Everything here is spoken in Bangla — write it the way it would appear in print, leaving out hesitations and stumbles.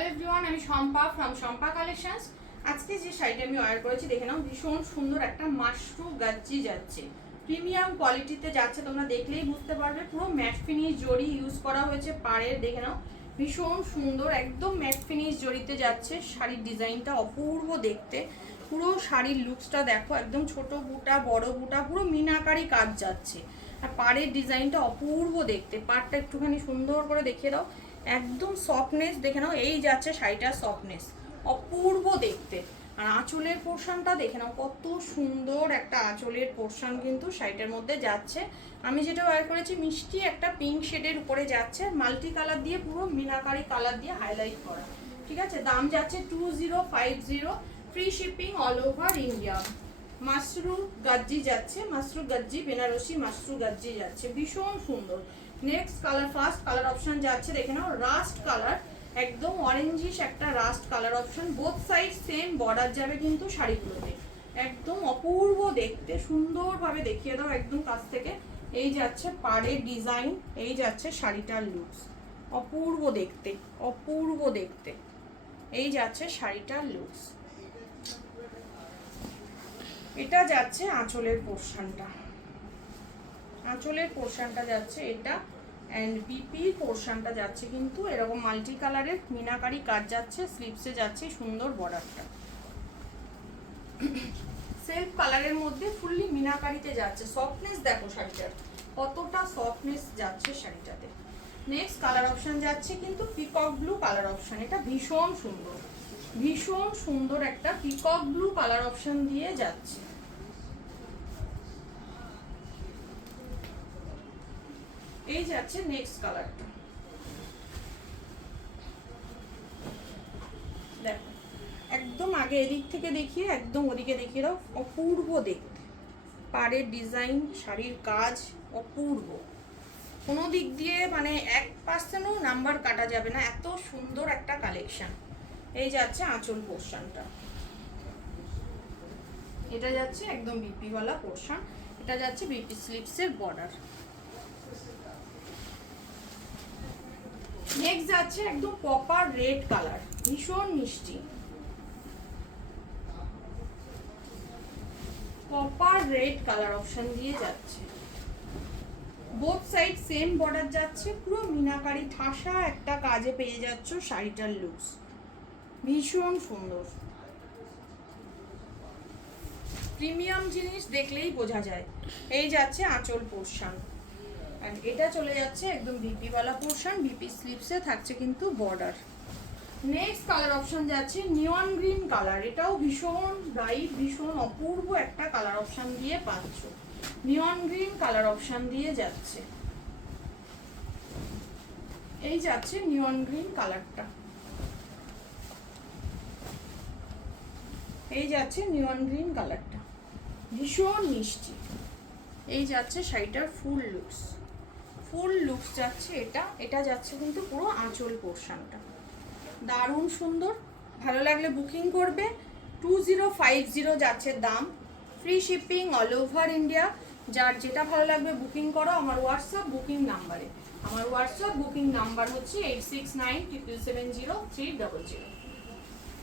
হ্যালো এভরিওয়ান, আমি শম্পা ফ্রম শম্পা কালেকশনস। আজকে যে শাড়িটা আমি অর্ডার করেছি দেখে নাও, ভীষণ সুন্দর একটা মাশরু গাজ্জি যাচ্ছে, প্রিমিয়াম কোয়ালিটিতে যাচ্ছে। তোমরা দেখলেই বুঝতে পারবে, পুরো ম্যাট ফিনিশ জরি ইউজ করা হয়েছে পাড়ের। দেখে নাও ভীষণ সুন্দর, একদম ম্যাট ফিনিশ জরিতে যাচ্ছে। শাড়ির ডিজাইনটা অপূর্ব দেখতে, পুরো শাড়ির লুকসটা দেখো, একদম ছোট বুটা বড় বুটা পুরো মিনাকারি কাজ যাচ্ছে। আর পাড়ের ডিজাইনটা অপূর্ব দেখতে। পাড়টা একটুখানি সুন্দর করে দেখিয়ে দাও, একদম সফটনেস দেখে নাও, এই যাচ্ছে শাড়িটার সফটনেস, অপূর্ব দেখতে। আর আঁচলের পোর্শনটা দেখে নাও, কত সুন্দর একটা আঁচলের পোর্শন কিন্তু শাড়িটার মধ্যে যাচ্ছে। আমি যেটা ওয়্যার করেছি মিষ্টি একটা পিঙ্ক শেডের উপরে যাচ্ছে, মাল্টি কালার দিয়ে পুরো মিনাকারি কালার দিয়ে হাইলাইট করা। ঠিক আছে, দাম যাচ্ছে 2050, free shipping all over India. Mashru Gajji যাচ্ছে, মাশরু গাজ্জি বেনারসি মাশরু গাজ্জি যাচ্ছে, ভীষণ সুন্দর। Next colour, first colour option যাচ্ছে দেখে নাও, রাস্ট কালার, একদম অরেঞ্জিশ একটা rust colour option. Both side same border যাবে কিন্তু শাড়িগুলোতে, একদম অপূর্ব দেখতে। সুন্দরভাবে দেখিয়ে দাও একদম কাছ থেকে। এই যাচ্ছে পাড়ের ডিজাইন, এই যাচ্ছে শাড়িটার লুকস, অপূর্ব দেখতে, অপূর্ব দেখতে। এই যাচ্ছে শাড়িটার লুকস। এটা যাচ্ছে আঁচলের পোর্শনটা, আঁচলের পোর্শনটা যাচ্ছে এটা, অ্যান্ড বিপি পোর্শনটা যাচ্ছে কিন্তু এরকম মাল্টি কালারের মিনাকারি কাজ যাচ্ছে। স্লিপসে যাচ্ছে সুন্দর বর্ডারটা, সেলফ কালারের মধ্যে ফুললি মিনাকারিতে যাচ্ছে। সফটনেস দেখো শাড়িটার, কতটা সফটনেস যাচ্ছে শাড়িটাতে। নেক্সট কালার অপশন যাচ্ছে কিন্তু পিকক ব্লু কালার অপশন। এটা ভীষণ সুন্দর, ভীষণ সুন্দর একটা পিকক ব্লু কালার অপশন দিয়ে যাচ্ছে। এই যাচ্ছে নেক্সট কালারটা, দেখো একদম আগে এদিক থেকে দেখিয়ে একদম ওদিকে দেখিয়ে দাও, অপূর্ব দেখতে। পাড়ের ডিজাইন, শাড়ির কাজ অপূর্ব, কোনো দিক দিয়ে মানে 1%ও নাম্বার কাটা যাবে না, এত সুন্দর একটা কালেকশন। এই যাচ্ছে আঁচল পোর্শনটা, এটা যাচ্ছে একদম বিপিওয়ালা পোর্শন, এটা যাচ্ছে বিপি স্লিপসের বর্ডার। নেক্সট যাচ্ছে একদম কপার রেড কালার, ভীষণ মিষ্টি কপার রেড কালার অপশন দিয়ে যাচ্ছে। বোথ সাইড সেম বর্ডার যাচ্ছে, পুরো মিনাকারি ঠাসা একটা কাজে পেয়ে যাচ্ছ শাড়িটার লুকস, ভীষণ সুন্দর। প্রিমিয়াম জিনিস দেখলেই বোঝা যায়। এই যাচ্ছে আঁচল পোর্শন, আর এটা চলে যাচ্ছে একদম বিপিওয়ালা পোর্শন, বিপি স্লিপসে থাকছে কিন্তু বর্ডার। নেক্সট কালার অপশন যাচ্ছে নিয়ন গ্রিন কালার, এটাও ভীষণ ব্রাইট, ভীষণ অপূর্ব একটা কালার অপশন দিয়ে পাচ্ছ। নিয়ন গ্রিন কালার অপশন দিয়ে যাচ্ছে, এই যাচ্ছে নিয়ন গ্রিন কালারটা, এই যাচ্ছে নিয়ন গ্রিন কালারটা, ভীষণ মিষ্টি। এই যাচ্ছে শাড়িটার ফুল লুকস, ফুল লুকস যাচ্ছে এটা। এটা যাচ্ছে কিন্তু পুরো আঁচল পোর্শনটা, দারুণ সুন্দর। ভালো লাগলে বুকিং করবে। 2050 যাচ্ছে দাম, free shipping all over India. যার যেটা ভালো লাগবে বুকিং করো আমার হোয়াটসঅ্যাপ বুকিং নাম্বারে। আমার হোয়াটসঅ্যাপ বুকিং নাম্বার হচ্ছে 8697770300।